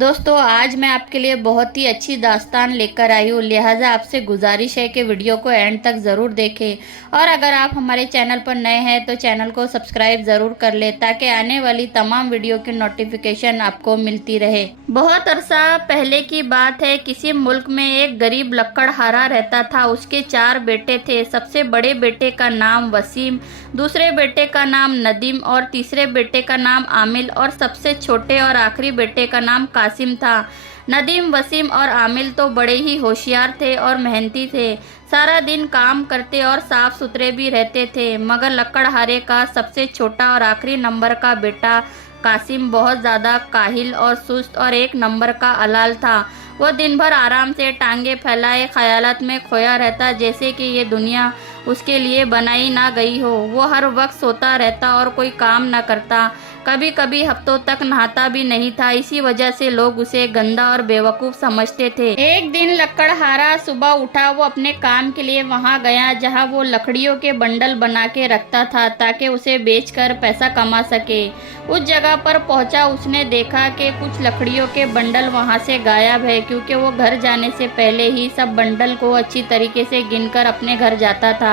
दोस्तों आज मैं आपके लिए बहुत ही अच्छी दास्तान लेकर आई हूँ, लिहाजा आपसे गुजारिश है कि वीडियो को एंड तक ज़रूर देखें। और अगर आप हमारे चैनल पर नए हैं तो चैनल को सब्सक्राइब ज़रूर कर लें ताकि आने वाली तमाम वीडियो की नोटिफिकेशन आपको मिलती रहे। बहुत अरसा पहले की बात है, किसी मुल्क में एक गरीब लकड़हारा रहता था। उसके 4 बेटे थे। सबसे बड़े बेटे का नाम वसीम, दूसरे बेटे का नाम नदीम और तीसरे बेटे का नाम आमिल और सबसे छोटे और आखिरी बेटे का नाम कासिम था। नदीम, वसीम और आमिल तो बड़े ही होशियार थे और मेहनती थे। सारा दिन काम करते और साफ सुथरे भी रहते थे। मगर लकड़हारे का सबसे छोटा और आखिरी नंबर का बेटा कासिम बहुत ज़्यादा काहिल और सुस्त और 1 नंबर का अलाल था। वो दिन भर आराम से टांगे फैलाए ख्यालात में खोया रहता, जैसे कि ये दुनिया उसके लिए बनाई ना गई हो। वो हर वक्त सोता रहता और कोई काम ना करता। कभी कभी हफ्तों तक नहाता भी नहीं था। इसी वजह से लोग उसे गंदा और बेवकूफ़ समझते थे। एक दिन लकड़हारा सुबह उठा। वो अपने काम के लिए वहां गया जहां वो लकड़ियों के बंडल बना के रखता था ताकि उसे बेचकर पैसा कमा सके। उस जगह पर पहुंचा। उसने देखा कि कुछ लकड़ियों के बंडल वहां से गायब है, क्योंकि वो घर जाने से पहले ही सब बंडल को अच्छी तरीके से गिनकर अपने घर जाता था।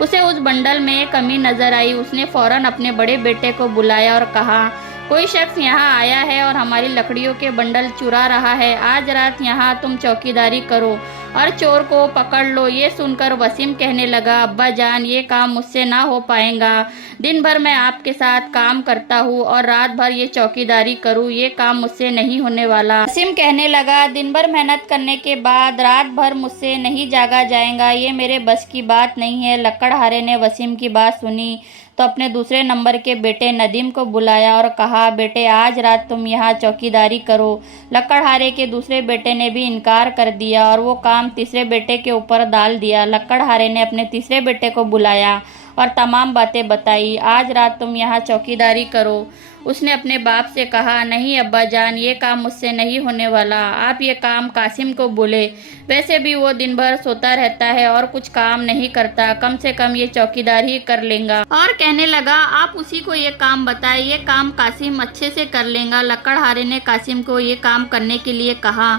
उसे उस बंडल में कमी नजर आई। उसने फौरन अपने बड़े बेटे को बुलाया और कहा, कोई शख्स यहाँ आया है और हमारी लकड़ियों के बंडल चुरा रहा है। आज रात यहाँ तुम चौकीदारी करो और चोर को पकड़ लो। ये सुनकर वसीम कहने लगा, अब्बा जान, ये काम मुझसे ना हो पाएगा। दिन भर मैं आपके साथ काम करता हूँ और रात भर ये चौकीदारी करूँ, ये काम मुझसे नहीं होने वाला। वसीम कहने लगा, दिन भर मेहनत करने के बाद रात भर मुझसे नहीं जागा जाएगा, ये मेरे बस की बात नहीं है। लकड़हारे ने वसीम की बात सुनी तो अपने दूसरे नंबर के बेटे नदीम को बुलाया और कहा, बेटे आज रात तुम यहाँ चौकीदारी करो। लकड़हारे के दूसरे बेटे ने भी इनकार कर दिया और वो काम तीसरे बेटे के ऊपर डाल दिया। लकड़हारे ने अपने तीसरे बेटे को बुलाया और तमाम बातें बताई। आज रात तुम यहाँ चौकीदारी करो। उसने अपने बाप से कहा, नहीं अब्बा जान, ये काम मुझसे नहीं होने वाला। आप ये काम कासिम को बोले। वैसे भी वो दिन भर सोता रहता है और कुछ काम नहीं करता, कम से कम ये चौकीदार ही कर लेगा। और कहने लगा, आप उसी को ये काम बताए, ये काम कासिम अच्छे से कर लेगा। लकड़हारे ने कासिम को ये काम करने के लिए कहा।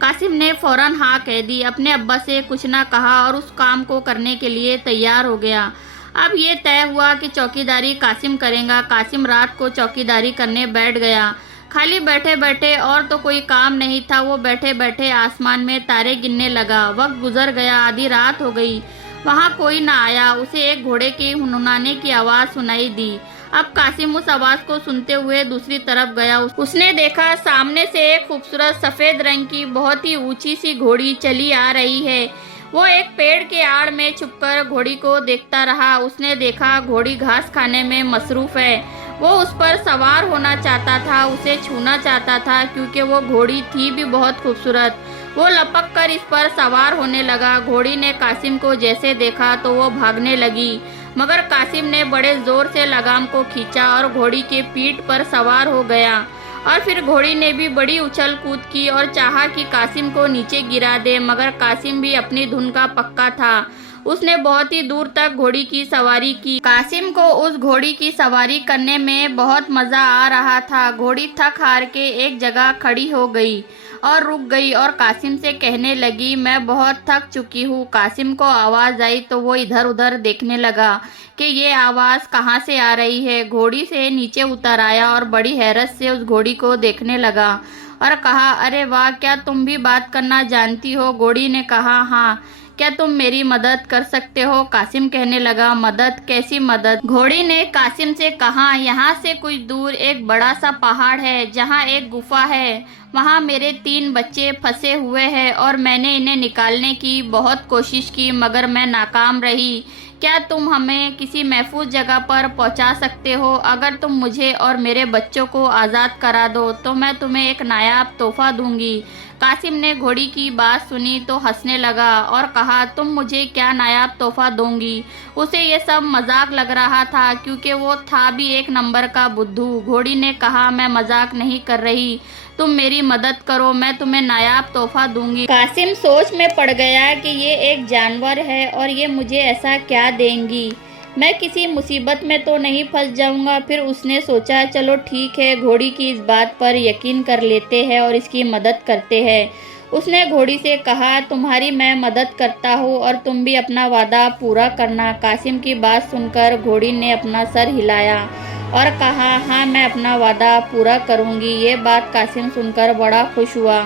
कासिम ने फौरन हाँ कह दी। अपने अब्बा से कुछ ना कहा और उस काम को करने के लिए तैयार हो गया। अब ये तय हुआ कि चौकीदारी कासिम करेगा। कासिम रात को चौकीदारी करने बैठ गया। खाली बैठे बैठे, और तो कोई काम नहीं था, वो बैठे बैठे आसमान में तारे गिनने लगा। वक्त गुजर गया, आधी रात हो गई। वहाँ कोई ना आया। उसे एक घोड़े की हुनहुनाने की आवाज़ सुनाई दी। अब कासिम उस आवाज़ को सुनते हुए दूसरी तरफ गया। उसने देखा सामने से एक खूबसूरत सफ़ेद रंग की बहुत ही ऊंची सी घोड़ी चली आ रही है। वो एक पेड़ के आड़ में छुपकर घोड़ी को देखता रहा। उसने देखा घोड़ी घास खाने में मसरूफ़ है। वो उस पर सवार होना चाहता था, उसे छूना चाहता था, क्योंकि वो घोड़ी थी भी बहुत खूबसूरत। वो लपक कर इस पर सवार होने लगा। घोड़ी ने कासिम को जैसे देखा तो वो भागने लगी, मगर कासिम ने बड़े ज़ोर से लगाम को खींचा और घोड़ी के पीठ पर सवार हो गया। और फिर घोड़ी ने भी बड़ी उछल कूद की और चाहा कि कासिम को नीचे गिरा दे, मगर कासिम भी अपनी धुन का पक्का था। उसने बहुत ही दूर तक घोड़ी की सवारी की। कासिम को उस घोड़ी की सवारी करने में बहुत मज़ा आ रहा था। घोड़ी थक हार के एक जगह खड़ी हो गई और रुक गई और कासिम से कहने लगी, मैं बहुत थक चुकी हूँ। कासिम को आवाज़ आई तो वो इधर उधर देखने लगा कि ये आवाज़ कहाँ से आ रही है। घोड़ी से नीचे उतर आया और बड़ी हैरत से उस घोड़ी को देखने लगा और कहा, अरे वाह, क्या तुम भी बात करना जानती हो? घोड़ी ने कहा, हाँ, क्या तुम मेरी मदद कर सकते हो? कासिम कहने लगा, मदद? कैसी मदद? घोड़ी ने कासिम से कहा, यहाँ से कुछ दूर एक बड़ा सा पहाड़ है जहाँ एक गुफा है। वहाँ मेरे 3 बच्चे फंसे हुए हैं और मैंने इन्हें निकालने की बहुत कोशिश की, मगर मैं नाकाम रही। क्या तुम हमें किसी महफूज जगह पर पहुंचा सकते हो? अगर तुम मुझे और मेरे बच्चों को आज़ाद करा दो तो मैं तुम्हें एक नायाब तोहफा दूंगी। कासिम ने घोड़ी की बात सुनी तो हंसने लगा और कहा, तुम मुझे क्या नायाब तोहफा दोगी? उसे ये सब मजाक लग रहा था, क्योंकि वो था भी 1 नंबर का बुद्धू। घोड़ी ने कहा, मैं मजाक नहीं कर रही, तुम मेरी मदद करो, मैं तुम्हें नायाब तोहफा दूंगी। कासिम सोच में पड़ गया कि ये एक जानवर है और ये मुझे ऐसा क्या देंगी। मैं किसी मुसीबत में तो नहीं फंस जाऊंगा। फिर उसने सोचा चलो ठीक है, घोड़ी की इस बात पर यकीन कर लेते हैं और इसकी मदद करते हैं। उसने घोड़ी से कहा तुम्हारी मैं मदद करता हूँ और तुम भी अपना वादा पूरा करना। कासिम की बात सुनकर घोड़ी ने अपना सर हिलाया और कहा हाँ मैं अपना वादा पूरा करूँगी। ये बात कासिम सुनकर बड़ा खुश हुआ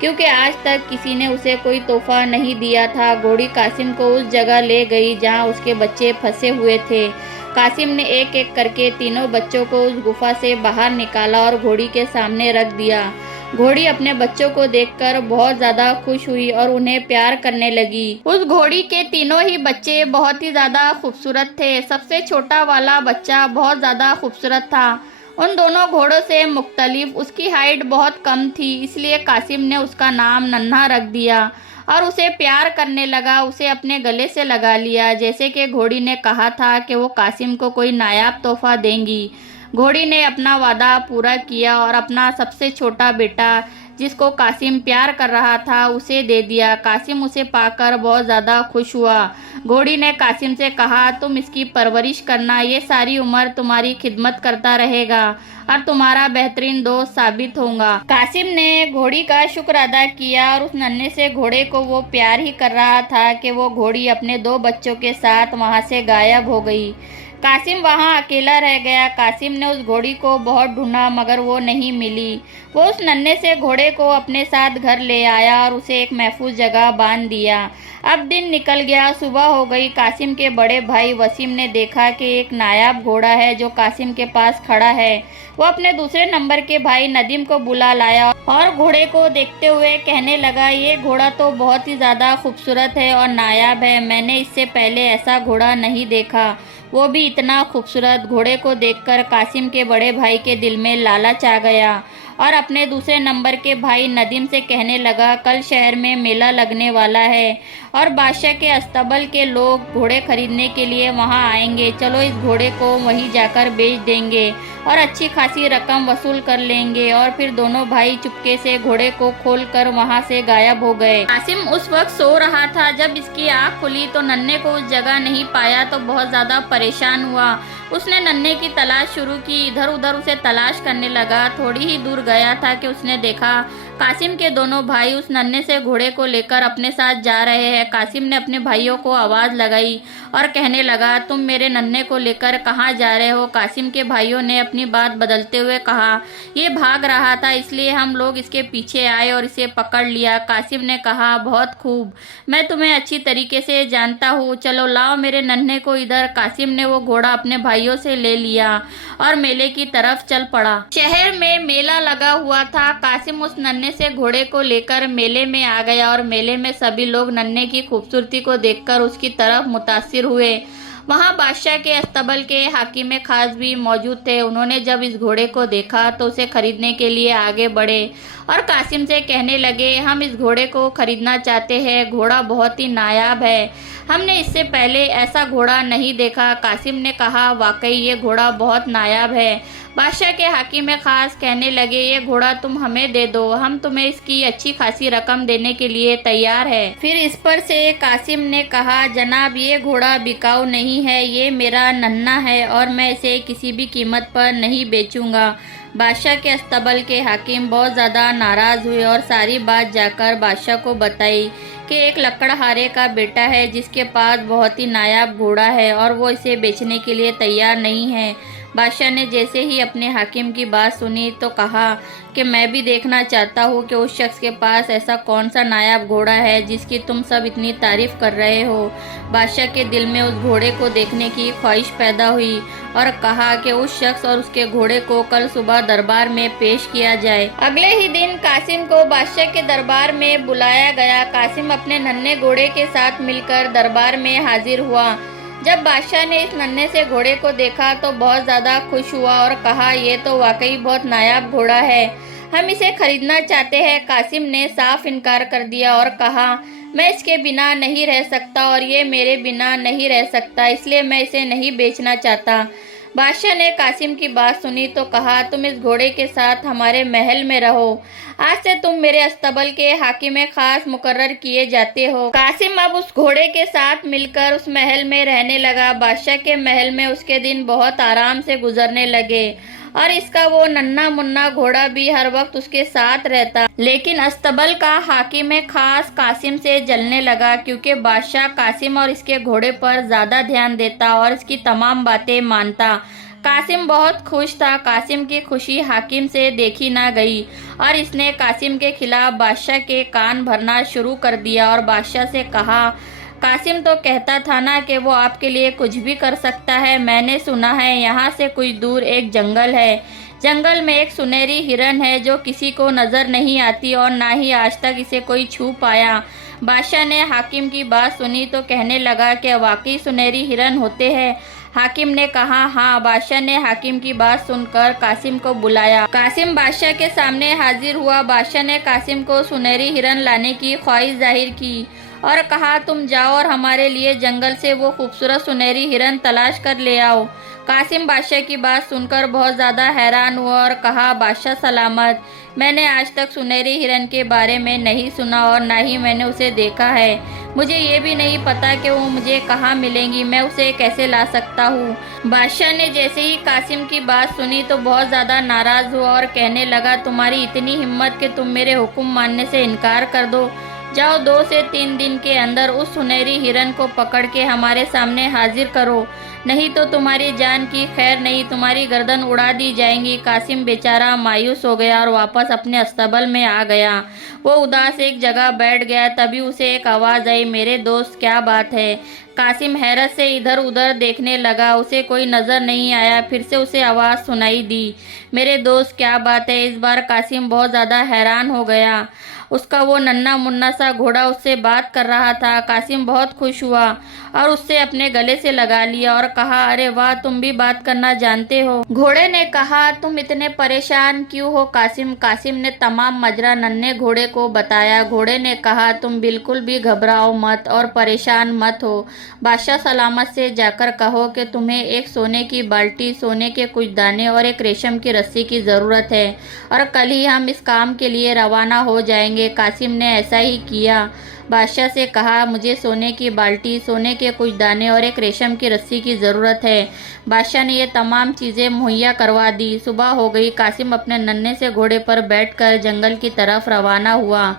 क्योंकि आज तक किसी ने उसे कोई तोहफा नहीं दिया था। घोड़ी कासिम को उस जगह ले गई जहाँ उसके बच्चे फंसे हुए थे। कासिम ने एक एक करके तीनों बच्चों को उस गुफा से बाहर निकाला और घोड़ी के सामने रख दिया। घोड़ी अपने बच्चों को देखकर बहुत ज़्यादा खुश हुई और उन्हें प्यार करने लगी। उस घोड़ी के तीनों ही बच्चे बहुत ही ज़्यादा खूबसूरत थे। सबसे छोटा वाला बच्चा बहुत ज़्यादा खूबसूरत था। उन दोनों घोड़ों से मुख्तलिफ उसकी हाइट बहुत कम थी, इसलिए कासिम ने उसका नाम नन्हा रख दिया और उसे प्यार करने लगा। उसे अपने गले से लगा लिया जैसे कि घोड़ी ने कहा था कि वो कासिम को कोई नायाब तोहफा देंगी। घोड़ी ने अपना वादा पूरा किया और अपना सबसे छोटा बेटा जिसको कासिम प्यार कर रहा था उसे दे दिया। कासिम उसे पाकर बहुत ज़्यादा खुश हुआ। घोड़ी ने कासिम से कहा तुम इसकी परवरिश करना, ये सारी उम्र तुम्हारी खिदमत करता रहेगा और तुम्हारा बेहतरीन दोस्त साबित होगा। कासिम ने घोड़ी का शुक्र अदा किया और उस नन्हे से घोड़े को वो प्यार ही कर रहा था कि वो घोड़ी अपने दो बच्चों के साथ वहाँ से गायब हो गई। कासिम वहाँ अकेला रह गया। कासिम ने उस घोड़ी को बहुत ढूंढा मगर वो नहीं मिली। वो उस नन्हे से घोड़े को अपने साथ घर ले आया और उसे एक महफूज जगह बांध दिया। अब दिन निकल गया, सुबह हो गई। कासिम के बड़े भाई वसीम ने देखा कि एक नायाब घोड़ा है जो कासिम के पास खड़ा है। वो अपने दूसरे नंबर के भाई नदीम को बुला लाया और घोड़े को देखते हुए कहने लगा ये घोड़ा तो बहुत ही ज़्यादा खूबसूरत है और नायाब है। मैंने इससे पहले ऐसा घोड़ा नहीं देखा, वो भी इतना खूबसूरत। घोड़े को देखकर कासिम के बड़े भाई के दिल में लालच आ गया और अपने दूसरे नंबर के भाई नदीम से कहने लगा कल शहर में मेला लगने वाला है और बादशाह के अस्तबल के लोग घोड़े खरीदने के लिए वहां आएंगे। चलो इस घोड़े को वहीं जाकर बेच देंगे और अच्छी खासी रकम वसूल कर लेंगे। और फिर दोनों भाई चुपके से घोड़े को खोलकर वहां से गायब हो गए। कासिम उस वक्त सो रहा था। जब इसकी आँख खुली तो नन्हे को उस जगह नहीं पाया तो बहुत ज़्यादा परेशान हुआ। उसने नन्हे की तलाश शुरू की, इधर उधर उसे तलाश करने लगा। थोड़ी ही दूर गया था कि उसने देखा कासिम के दोनों भाई उस नन्हे से घोड़े को लेकर अपने साथ जा रहे हैं। कासिम ने अपने भाइयों को आवाज़ लगाई और कहने लगा तुम मेरे नन्हे को लेकर कहाँ जा रहे हो। कासिम के भाइयों ने अपनी बात बदलते हुए कहा ये भाग रहा था इसलिए हम लोग इसके पीछे आए और इसे पकड़ लिया। कासिम ने कहा बहुत खूब, मैं तुम्हें अच्छी तरीके से जानता हूँ, चलो लाओ मेरे नन्हे को इधर। कासिम ने वो घोड़ा अपने भाइयों से ले लिया और मेले की तरफ चल पड़ा। शहर में मेला लगा हुआ था। कासिम उस नन्हे से घोड़े को लेकर मेले में आ गया और मेले में सभी लोग नन्हे की खूबसूरती को देखकर उसकी तरफ मुतासिर हुए। वहां बादशाह के अस्तबल के हाकिम खास भी मौजूद थे। उन्होंने जब इस घोड़े को देखा तो उसे खरीदने के लिए आगे बढ़े और कासिम से कहने लगे हम इस घोड़े को खरीदना चाहते हैं, घोड़ा बहुत ही नायाब है, हमने इससे पहले ऐसा घोड़ा नहीं देखा। कासिम ने कहा वाकई ये घोड़ा बहुत नायाब है। बादशाह के हाकिम खास कहने लगे ये घोड़ा तुम हमें दे दो, हम तुम्हें इसकी अच्छी खासी रकम देने के लिए तैयार है। फिर इस पर से कासिम ने कहा जनाब ये घोड़ा बिकाऊ नहीं है, ये मेरा नन्हा है और मैं इसे किसी भी कीमत पर नहीं बेचूंगा। बादशाह के अस्तबल के हाकिम बहुत ज़्यादा नाराज़ हुए और सारी बात जाकर बादशाह को बताई कि एक लकड़हारे का बेटा है जिसके पास बहुत ही नायाब घोड़ा है और वो इसे बेचने के लिए तैयार नहीं है। बादशाह ने जैसे ही अपने हाकिम की बात सुनी तो कहा कि मैं भी देखना चाहता हूँ कि उस शख्स के पास ऐसा कौन सा नायाब घोड़ा है जिसकी तुम सब इतनी तारीफ कर रहे हो। बादशाह के दिल में उस घोड़े को देखने की ख्वाहिश पैदा हुई और कहा कि उस शख्स और उसके घोड़े को कल सुबह दरबार में पेश किया जाए। अगले ही दिन कासिम को बादशाह के दरबार में बुलाया गया। कासिम अपने नन्हे घोड़े के साथ मिलकर दरबार में हाजिर हुआ। जब बादशाह ने इस नन्हे से घोड़े को देखा तो बहुत ज़्यादा खुश हुआ और कहा ये तो वाकई बहुत नायाब घोड़ा है, हम इसे खरीदना चाहते हैं। कासिम ने साफ इनकार कर दिया और कहा मैं इसके बिना नहीं रह सकता और ये मेरे बिना नहीं रह सकता, इसलिए मैं इसे नहीं बेचना चाहता। बादशाह ने कासिम की बात सुनी तो कहा, तुम इस घोड़े के साथ हमारे महल में रहो। आज से तुम मेरे अस्तबल के हाकिम खास मुकर्रर किए जाते हो। कासिम अब उस घोड़े के साथ मिलकर उस महल में रहने लगा। बादशाह के महल में उसके दिन बहुत आराम से गुजरने लगे और इसका वो नन्हा मुन्ना घोड़ा भी हर वक्त उसके साथ रहता। लेकिन अस्तबल का हाकिम खास कासिम से जलने लगा, क्योंकि बादशाह कासिम और इसके घोड़े पर ज्यादा ध्यान देता और इसकी तमाम बातें मानता। कासिम बहुत खुश था। कासिम की खुशी हाकिम से देखी ना गई और इसने कासिम के खिलाफ बादशाह के कान भरना शुरू कर दिया और बादशाह से कहा, कासिम तो कहता था ना कि वो आपके लिए कुछ भी कर सकता है। मैंने सुना है यहाँ से कुछ दूर एक जंगल है। जंगल में एक सुनहरी हिरन है जो किसी को नजर नहीं आती और ना ही आज तक इसे कोई छू पाया। बादशाह ने हाकिम की बात सुनी तो कहने लगा कि वाकई सुनहरी हिरन होते हैं। हाकिम ने कहा, हाँ। बादशाह ने हाकिम की बात सुनकर कासिम को बुलाया। कासिम बादशाह के सामने हाजिर हुआ। बादशाह ने कासिम को सुनहरी हिरन लाने की ख्वाहिश जाहिर की और कहा, तुम जाओ और हमारे लिए जंगल से वो खूबसूरत सुनहरी हिरन तलाश कर ले आओ। कासिम बादशाह की बात सुनकर बहुत ज़्यादा हैरान हुआ और कहा, बादशाह सलामत, मैंने आज तक सुनहरी हिरन के बारे में नहीं सुना और ना ही मैंने उसे देखा है। मुझे ये भी नहीं पता कि वो मुझे कहाँ मिलेंगी, मैं उसे कैसे ला सकता हूँ। बादशाह ने जैसे ही कासिम की बात सुनी तो बहुत ज़्यादा नाराज़ हुआ और कहने लगा, तुम्हारी इतनी हिम्मत कि तुम मेरे हुक्म मानने से इनकार कर दो। जाओ 2 से 3 दिन के अंदर उस सुनहरी हिरन को पकड़ के हमारे सामने हाजिर करो, नहीं तो तुम्हारी जान की खैर नहीं, तुम्हारी गर्दन उड़ा दी जाएंगी। कासिम बेचारा मायूस हो गया और वापस अपने अस्तबल में आ गया। वो उदास एक जगह बैठ गया। तभी उसे एक आवाज़ आई, मेरे दोस्त क्या बात है। कासिम हैरत से इधर उधर देखने लगा, उसे कोई नज़र नहीं आया। फिर से उसे आवाज़ सुनाई दी, मेरे दोस्त क्या बात है। इस बार कासिम बहुत ज़्यादा हैरान हो गया। उसका वो नन्हा मुन्ना सा घोड़ा उससे बात कर रहा था। कासिम बहुत खुश हुआ और उससे अपने गले से लगा लिया और कहा, अरे वाह, तुम भी बात करना जानते हो। घोड़े ने कहा, तुम इतने परेशान क्यों हो कासिम। कासिम ने तमाम मजरा नन्हे घोड़े को बताया। घोड़े ने कहा, तुम बिल्कुल भी घबराओ मत और परेशान मत हो। बादशाह सलामत से जाकर कहो कि तुम्हें एक सोने की बाल्टी, सोने के कुछ दाने और एक रेशम की रस्सी की ज़रूरत है और कल ही हम इस काम के लिए रवाना हो जाएंगे। कासिम ने ऐसा ही किया। बादशाह से कहा, मुझे सोने की बाल्टी, सोने के कुछ दाने और एक रेशम की रस्सी की ज़रूरत है। बादशाह ने ये तमाम चीज़ें मुहैया करवा दी। सुबह हो गई। कासिम अपने नन्हे से घोड़े पर बैठकर जंगल की तरफ रवाना हुआ।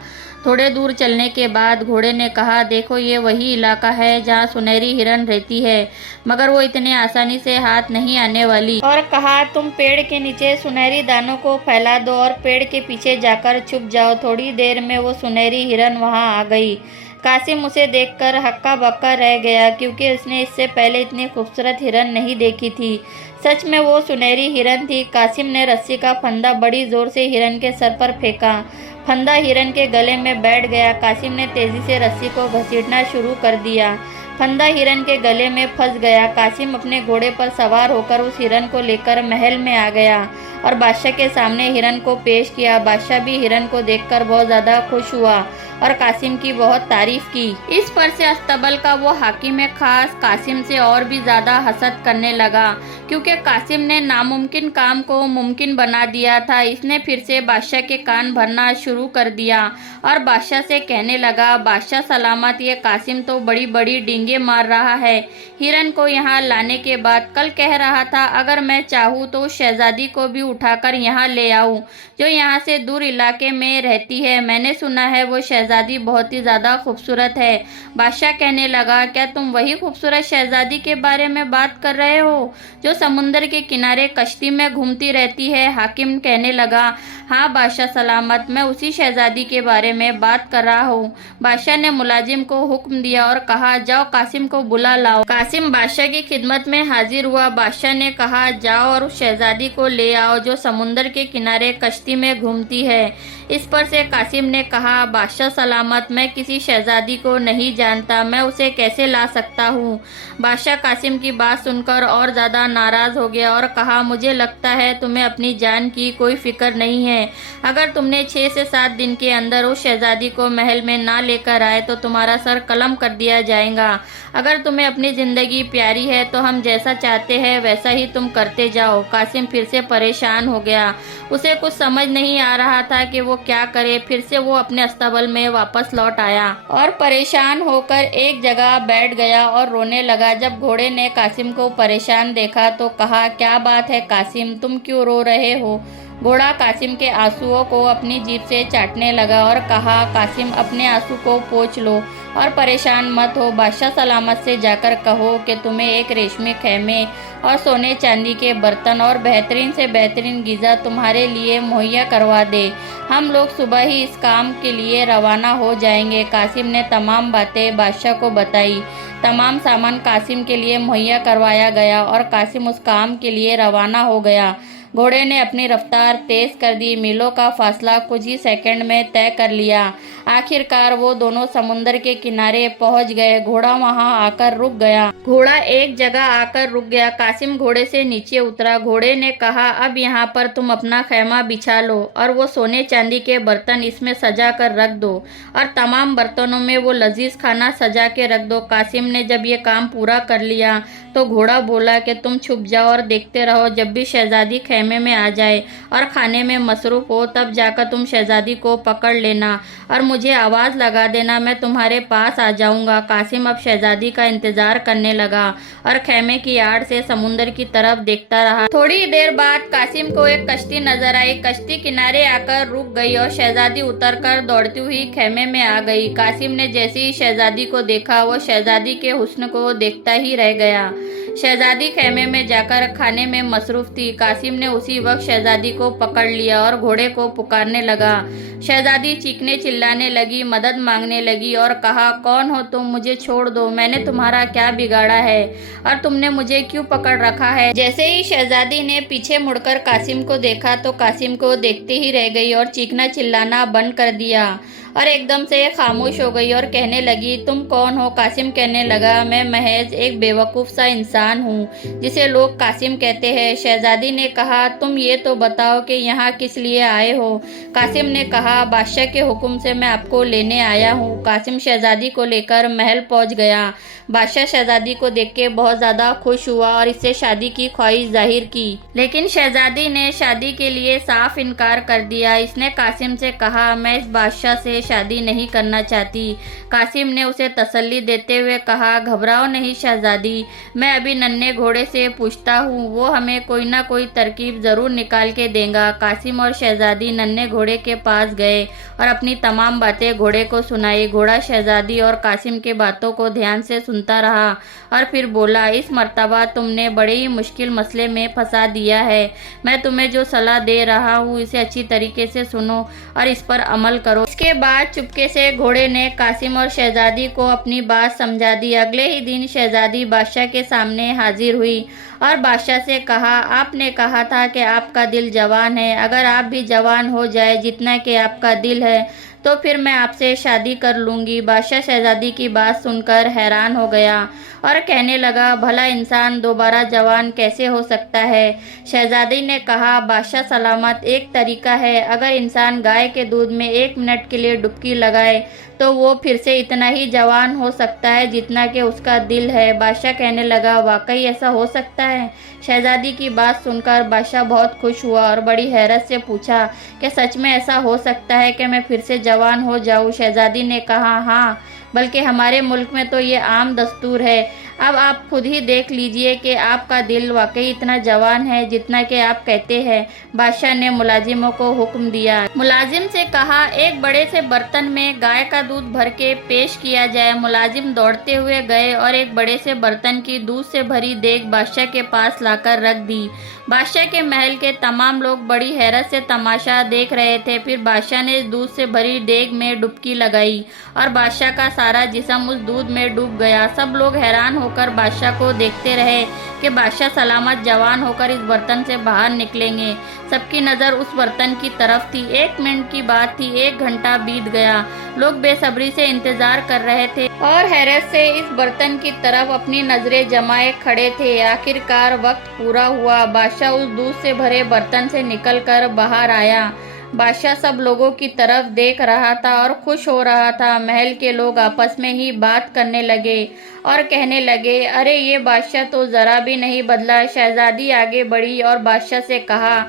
थोड़े दूर चलने के बाद घोड़े ने कहा, देखो ये वही इलाका है जहाँ सुनहरी हिरन रहती है, मगर वो इतने आसानी से हाथ नहीं आने वाली। और कहा, तुम पेड़ के नीचे सुनहरी दानों को फैला दो और पेड़ के पीछे जाकर छुप जाओ। थोड़ी देर में वो सुनहरी हिरन वहाँ आ गई। कासिम उसे देखकर हक्का बक्का रह गया, क्योंकि उसने इससे पहले इतनी खूबसूरत हिरन नहीं देखी थी। सच में वो सुनहरी हिरन थी। कासिम ने रस्सी का फंदा बड़ी जोर से हिरन के सर पर फेंका। फंदा हिरन के गले में बैठ गया। कासिम ने तेजी से रस्सी को घसीटना शुरू कर दिया। फंदा हिरन के गले में फंस गया। कासिम अपने घोड़े पर सवार होकर उस हिरन को लेकर महल में आ गया और बादशाह के सामने हिरन को पेश किया। बादशाह भी हिरन को देखकर बहुत ज़्यादा खुश हुआ और कासिम की बहुत तारीफ की। इस पर से अस्तबल का वो हाकिम खास कासिम से और भी ज़्यादा हसद करने लगा, क्योंकि कासिम ने नामुमकिन काम को मुमकिन बना दिया था। इसने फिर से बादशाह के कान भरना शुरू कर दिया और बादशाह से कहने लगा, बादशाह सलामत, ये कासिम तो बड़ी बड़ी डींगे मार रहा है। हिरन को यहाँ लाने के बाद कल कह रहा था अगर मैं चाहूँ तो उस शहजादी को भी उठाकर यहाँ ले आऊँ जो यहाँ से दूर इलाके में रहती है। मैंने सुना है वो शहजादी बहुत ही ज़्यादा खूबसूरत है। बादशाह कहने लगा, क्या तुम वही खूबसूरत शहजादी के बारे में बात कर रहे हो जो समुंदर के किनारे कश्ती में घूमती रहती है। हाकिम कहने लगा, हाँ बादशाह सलामत, मैं उसी शहजादी के बारे में बात कर रहा हूँ। बादशाह ने मुलाजिम को हुक्म दिया और कहा, जाओ कासिम को बुला लाओ। कासिम बादशाह की खिदमत में हाजिर हुआ। बादशाह ने कहा, जाओ और उस शहजादी को ले आओ जो समुंदर के किनारे कश्ती में घूमती है। इस पर से कासिम ने कहा, बादशाह सलामत, मैं किसी शहजादी को नहीं जानता, मैं उसे कैसे ला सकता हूँ। बादशाह कासिम की बात सुनकर और ज़्यादा नाराज़ हो गया और कहा, मुझे लगता है तुम्हें अपनी जान की कोई फिक्र नहीं है। अगर तुमने 6 से 7 दिन के अंदर उस शहजादी को महल में ना लेकर आए तो तुम्हारा सर कलम कर दिया जाएगा। अगर तुम्हें अपनी ज़िंदगी प्यारी है तो हम जैसा चाहते हैं वैसा ही तुम करते जाओ। कासिम फिर से परेशान हो गया। उसे कुछ समझ नहीं आ रहा था कि वो क्या करे। फिर से वो अपने अस्तबल में वापस लौट आया और परेशान होकर एक जगह बैठ गया और रोने लगा। जब घोड़े ने कासिम को परेशान देखा तो कहा, क्या बात है कासिम, तुम क्यों रो रहे हो? घोड़ा कासिम के आंसुओं को अपनी जीभ से चाटने लगा और कहा, कासिम, अपने आंसू को पोंछ लो और परेशान मत हो। बादशाह सलामत से जाकर कहो कि तुम्हें एक रेशमी खेमे और सोने चांदी के बर्तन और बेहतरीन से बेहतरीन ग़िज़ा तुम्हारे लिए मुहैया करवा दे। हम लोग सुबह ही इस काम के लिए रवाना हो जाएंगे। कासिम ने तमाम बातें बादशाह को बताई। तमाम सामान कासिम के लिए मुहैया करवाया गया और कासिम उस काम के लिए रवाना हो गया। घोड़े ने अपनी रफ्तार तेज कर दी। मीलों का फासला कुछ ही सेकंड में तय कर लिया। आखिरकार वो दोनों समुंदर के किनारे पहुंच गए। घोड़ा वहां आकर रुक गया। घोड़ा एक जगह आकर रुक गया। कासिम घोड़े से नीचे उतरा। घोड़े ने कहा, अब यहाँ पर तुम अपना खैमा बिछा लो और वो सोने चांदी के बर्तन इसमें सजा कर रख दो और तमाम बर्तनों में वो लजीज खाना सजा के रख दो। कासिम ने जब ये काम पूरा कर लिया तो घोड़ा बोला कि तुम छुप जाओ और देखते रहो। जब भी शहजादी खेमे में आ जाए और खाने में मसरूफ हो तब जाकर तुम शहजादी को पकड़ लेना और मुझे आवाज़ लगा देना, मैं तुम्हारे पास आ जाऊंगा। कासिम अब शहजादी का इंतजार करने लगा और खेमे की आड़ से समुंदर की तरफ देखता रहा। थोड़ी देर बाद कासिम को एक कश्ती नजर आई। कश्ती किनारे आकर रुक गई और शहजादी उतरकर दौड़ती हुई खेमे में आ गई। कासिम ने जैसे ही शहजादी को देखा वो शहजादी के हुस्न को देखता ही रह गया। शहजादी खेमे में जाकर खाने में मसरूफ थी। कासिम ने उसी वक्त शहजादी को पकड़ लिया और घोड़े को पुकारने लगा। शहजादी चीखने चिल्लाने लगी, मदद मांगने लगी और कहा, कौन हो तुम? मुझे छोड़ दो, मैंने तुम्हारा क्या बिगाड़ा है और तुमने मुझे क्यों पकड़ रखा है? जैसे ही शहजादी ने पीछे मुड़कर कासिम को देखा तो कासिम को देखते ही रह गई और चीखना चिल्लाना बंद कर दिया और एकदम से खामोश हो गई और कहने लगी, तुम कौन हो? कासिम कहने लगा, मैं महज एक बेवकूफ़ सा इंसान हूँ जिसे लोग कासिम कहते हैं। शहजादी ने कहा, तुम ये तो बताओ कि यहाँ किस लिए आए हो? कासिम ने कहा, बादशाह के हुक्म से मैं आपको लेने आया हूँ। कासिम शहजादी को लेकर महल पहुँच गया। बादशाह शहजादी को देख के बहुत ज़्यादा खुश हुआ और इससे शादी की ख्वाहिश जाहिर की, लेकिन शहजादी ने शादी के लिए साफ इनकार कर दिया। इसने कासिम से कहा, मैं इस बादशाह से शादी नहीं करना चाहती। कासिम ने उसे तसल्ली देते हुए कहा, घबराओ नहीं शहजादी, मैं अभी नन्हे घोड़े से पूछता हूँ, वो हमें कोई ना कोई तरकीब ज़रूर निकाल के देगा। कासिम और शहजादी नन्हे घोड़े के पास गए और अपनी तमाम बातें घोड़े को सुनाई। घोड़ा शहजादी और कासिम के बातों को ध्यान से सुनता रहा और फिर बोला, इस मर्तबा तुमने बड़े ही मुश्किल मसले में फंसा दिया है। मैं तुम्हें जो सलाह दे रहा हूँ इसे अच्छी तरीके से सुनो और इस पर अमल करो। इसके बाद चुपके से घोड़े ने कासिम और शहजादी को अपनी बात समझा दी। अगले ही दिन शहजादी बादशाह के सामने हाजिर हुई और बादशाह से कहा, आपने कहा था कि आपका दिल जवान है, अगर आप भी जवान हो जाए जितना कि आपका दिल है तो फिर मैं आपसे शादी कर लूँगी। बादशाह शहजादी की बात सुनकर हैरान हो गया और कहने लगा, भला इंसान दोबारा जवान कैसे हो सकता है? शहजादी ने कहा, बादशाह सलामत, एक तरीका है, अगर इंसान गाय के दूध में 1 मिनट के लिए डुबकी लगाए तो वो फिर से इतना ही जवान हो सकता है जितना कि उसका दिल है। बादशाह कहने लगा, वाकई ऐसा हो सकता है? शहजादी की बात सुनकर बादशाह बहुत खुश हुआ और बड़ी हैरत से पूछा कि सच में ऐसा हो सकता है कि मैं फिर से जवान हो जाऊं? शहजादी ने कहा, हाँ, बल्कि हमारे मुल्क में तो ये आम दस्तूर है। अब आप खुद ही देख लीजिए कि आपका दिल वाकई इतना जवान है जितना कि आप कहते हैं। बादशाह ने मुलाजिमों को हुक्म दिया। मुलाजिम से कहा, एक बड़े से बर्तन में गाय का दूध भर के पेश किया जाए। मुलाजिम दौड़ते हुए गए और एक बड़े से बर्तन की दूध से भरी देग बादशाह के पास लाकर रख दी। बादशाह के महल के तमाम लोग बड़ी हैरत से तमाशा देख रहे थे। फिर बादशाह ने दूध से भरी देग में डुबकी लगाई और बादशाह का सारा जिस्म उस दूध में डूब गया। सब लोग हैरान हो होकर बादशाह को देखते रहे कि बादशाह सलामत जवान होकर इस बर्तन से बाहर निकलेंगे। सबकी नज़र उस बर्तन की तरफ थी। 1 मिनट की बात थी, 1 घंटा बीत गया। लोग बेसब्री से इंतजार कर रहे थे और हैरत से इस बर्तन की तरफ अपनी नजरें जमाए खड़े थे। आखिरकार वक्त पूरा हुआ। बादशाह उस दूध से भरे बर्तन से निकलकर बाहर आया। बादशाह सब लोगों की तरफ देख रहा था और खुश हो रहा था। महल के लोग आपस में ही बात करने लगे और कहने लगे, अरे ये बादशाह तो ज़रा भी नहीं बदला। शहजादी आगे बढ़ी और बादशाह से कहा,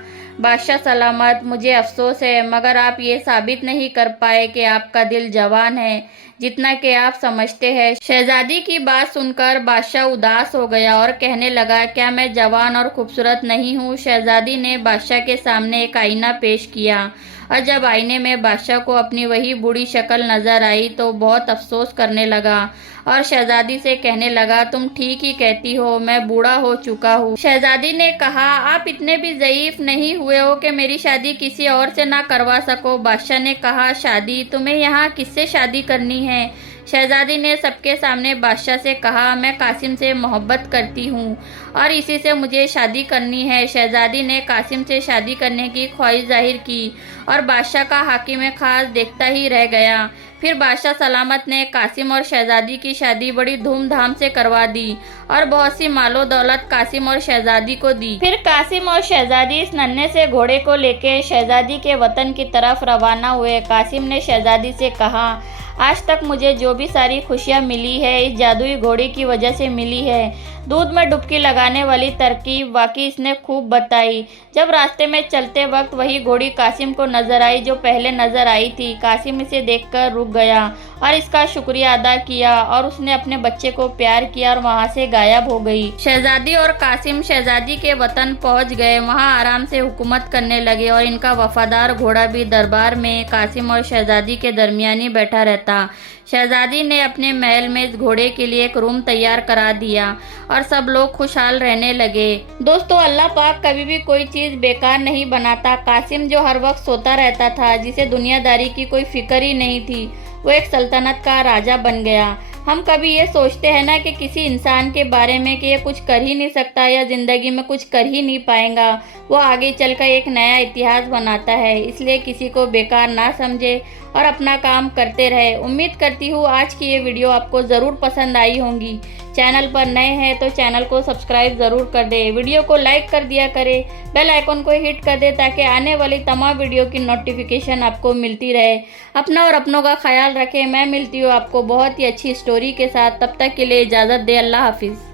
बादशाह सलामत, मुझे अफसोस है मगर आप ये साबित नहीं कर पाए कि आपका दिल जवान है जितना कि आप समझते हैं। शहजादी की बात सुनकर बादशाह उदास हो गया और कहने लगा, क्या मैं जवान और खूबसूरत नहीं हूँ? शहजादी ने बादशाह के सामने एक आईना पेश किया और जब आईने में बादशाह को अपनी वही बुरी शक्ल नजर आई तो बहुत अफसोस करने लगा और शहजादी से कहने लगा, तुम ठीक ही कहती हो, मैं बूढ़ा हो चुका हूँ। शहजादी ने कहा, आप इतने भी ज़ईफ नहीं हुए हो कि मेरी शादी किसी और से ना करवा सको। बादशाह ने कहा, शादी? तुम्हें यहाँ किससे शादी करनी है? शहजादी ने सबके सामने बादशाह से कहा, मैं कासिम से मोहब्बत करती हूँ और इसी से मुझे शादी करनी है। शहजादी ने कासिम से शादी करने की ख्वाहिश जाहिर की और बादशाह का हाकिम खास देखता ही रह गया। फिर बादशाह सलामत ने कासिम और शहजादी की शादी बड़ी धूमधाम से करवा दी और बहुत सी मालो दौलत कासिम और शहजादी को दी। फिर कासिम और शहजादी इस नन्हे से घोड़े को लेकर शहजादी के वतन की तरफ रवाना हुए। कासिम ने शहजादी से कहा, आज तक मुझे जो भी सारी खुशियाँ मिली है इस जादुई घोड़े की वजह से मिली है। दूध में डुबकी लगाने वाली तरकीब वाकई इसने खूब बताई। जब रास्ते में चलते वक्त वही घोड़ी कासिम को नजर आई जो पहले नजर आई थी। कासिम इसे देखकर रुक गया और इसका शुक्रिया अदा किया और उसने अपने बच्चे को प्यार किया और वहाँ से गायब हो गई। शहजादी और कासिम शहजादी के वतन पहुँच गए। वहाँ आराम से हुकूमत करने लगे और इनका वफादार घोड़ा भी दरबार में कासिम और शहजादी के दरमियान ही बैठा रहता। शहजादी ने अपने महल में इस घोड़े के लिए एक रूम तैयार करा दिया और सब लोग खुशहाल रहने लगे। दोस्तों, अल्लाह पाक कभी भी कोई चीज़ बेकार नहीं बनाता। कासिम जो हर वक्त सोता रहता था, जिसे दुनियादारी की कोई फिक्र ही नहीं थी, वो एक सल्तनत का राजा बन गया। हम कभी ये सोचते हैं ना कि किसी इंसान के बारे में कि ये कुछ कर ही नहीं सकता या ज़िंदगी में कुछ कर ही नहीं पाएगा, वो आगे चलकर एक नया इतिहास बनाता है। इसलिए किसी को बेकार ना समझे और अपना काम करते रहे। उम्मीद करती हूँ आज की ये वीडियो आपको ज़रूर पसंद आई होंगी। चैनल पर नए हैं तो चैनल को सब्सक्राइब ज़रूर कर दे, वीडियो को लाइक कर दिया करें, बेल आइकन को हिट कर दे ताकि आने वाली तमाम वीडियो की नोटिफिकेशन आपको मिलती रहे। अपना और अपनों का ख्याल रखें। मैं मिलती हूँ आपको बहुत ही अच्छी स्टोरी के साथ। तब तक के लिए इजाज़त दे। अल्लाह हाफिज़।